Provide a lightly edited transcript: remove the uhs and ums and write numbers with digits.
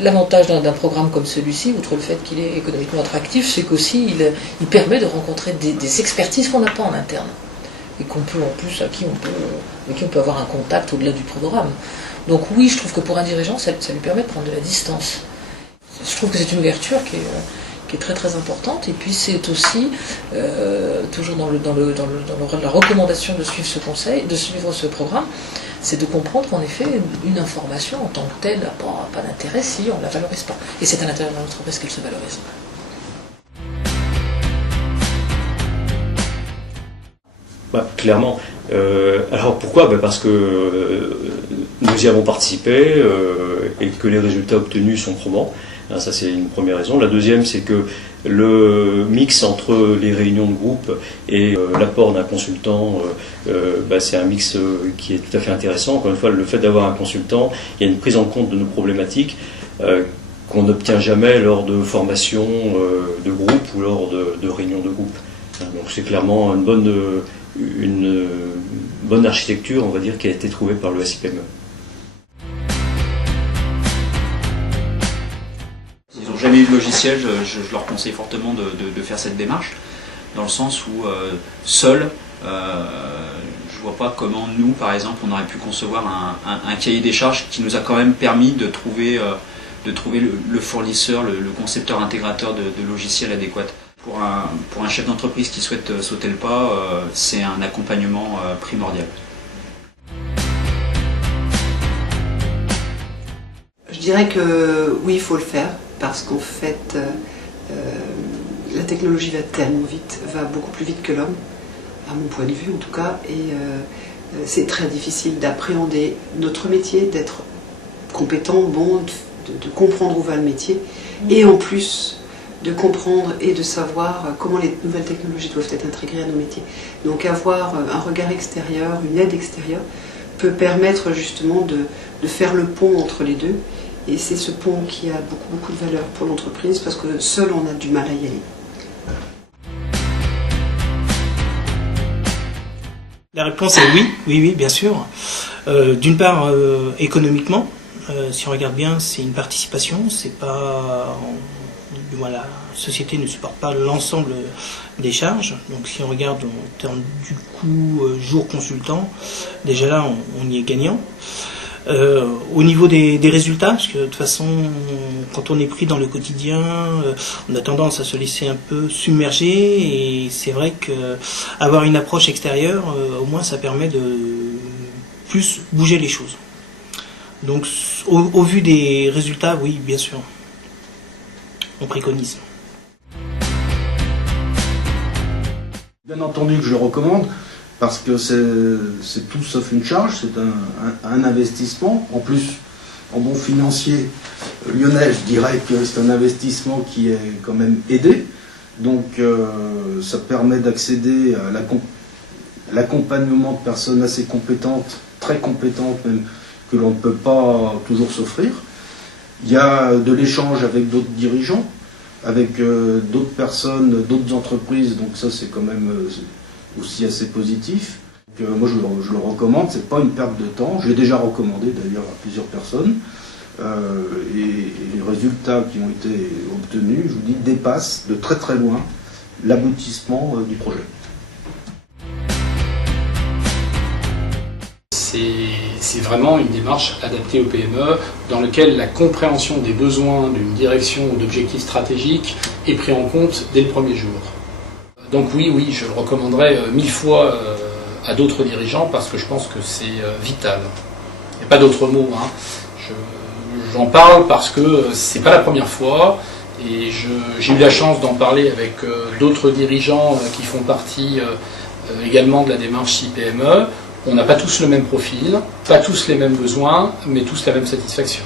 L'avantage d'un programme comme celui-ci, outre le fait qu'il est économiquement attractif, c'est qu'aussi il permet de rencontrer des expertises qu'on n'a pas en interne et qu'on peut en plus avec qui on peut avoir un contact au-delà du programme. Donc oui, je trouve que pour un dirigeant, ça lui permet de prendre de la distance. Je trouve que c'est une ouverture qui est très très importante, et puis c'est aussi toujours dans la recommandation de suivre ce conseil, de suivre ce programme, c'est de comprendre qu'en effet une information en tant que telle n'a pas d'intérêt si on ne la valorise pas, et c'est à l'intérieur de l'entreprise qu'elle se valorise. Clairement. Alors pourquoi ? Parce que nous y avons participé et que les résultats obtenus sont probants. Ça, c'est une première raison. La deuxième, c'est que le mix entre les réunions de groupe et l'apport d'un consultant, c'est un mix qui est tout à fait intéressant. Encore une fois, le fait d'avoir un consultant, il y a une prise en compte de nos problématiques qu'on n'obtient jamais lors de formations de groupe ou lors de réunions de groupe. Donc c'est clairement une bonne architecture, on va dire, qui a été trouvée par le SIPME. Ils n'ont jamais eu de logiciel, je leur conseille fortement de faire cette démarche, dans le sens où seul, je ne vois pas comment nous, par exemple, on aurait pu concevoir un cahier des charges qui nous a quand même permis de trouver le fournisseur, le concepteur intégrateur de logiciels adéquat. Pour un chef d'entreprise qui souhaite sauter le pas, c'est un accompagnement primordial. Je dirais que oui, il faut le faire, parce qu'en fait, la technologie va tellement vite, va beaucoup plus vite que l'homme, à mon point de vue en tout cas, et c'est très difficile d'appréhender notre métier, d'être compétent, bon, de comprendre où va le métier, et en plus de comprendre et de savoir comment les nouvelles technologies doivent être intégrées à nos métiers. Donc avoir un regard extérieur, une aide extérieure, peut permettre justement de faire le pont entre les deux. Et c'est ce pont qui a beaucoup de valeur pour l'entreprise, parce que seul on a du mal à y aller. La réponse est oui, bien sûr. D'une part, économiquement, si on regarde bien, c'est une participation, c'est pas... la société ne supporte pas l'ensemble des charges. Donc si on regarde en termes du coût jour consultant, déjà là on y est gagnant. Au niveau des résultats, parce que de toute façon quand on est pris dans le quotidien, on a tendance à se laisser un peu submerger, et c'est vrai qu'avoir une approche extérieure, au moins ça permet de plus bouger les choses. Donc au vu des résultats, oui, bien sûr, on préconise. Bien entendu que je le recommande, parce que c'est tout sauf une charge, c'est un investissement. En plus, en bon financier lyonnais, je dirais que c'est un investissement qui est quand même aidé. Donc ça permet d'accéder à l'accompagnement de personnes assez compétentes, très compétentes même, que l'on ne peut pas toujours s'offrir. Il y a de l'échange avec d'autres dirigeants, avec d'autres personnes, d'autres entreprises, donc ça c'est quand même aussi assez positif. Donc, moi je le recommande, c'est pas une perte de temps, je l'ai déjà recommandé d'ailleurs à plusieurs personnes, et les résultats qui ont été obtenus, je vous dis, dépassent de très très loin l'aboutissement du projet. C'est vraiment une démarche adaptée au PME, dans laquelle la compréhension des besoins d'une direction ou d'objectifs stratégiques est pris en compte dès le premier jour. Donc oui, je le recommanderais 1000 fois à d'autres dirigeants, parce que je pense que c'est vital. Il n'y a pas d'autre mot. J'en parle parce que c'est pas la première fois, et j'ai eu la chance d'en parler avec d'autres dirigeants qui font partie également de la démarche CIPME. On n'a pas tous le même profil, pas tous les mêmes besoins, mais tous la même satisfaction.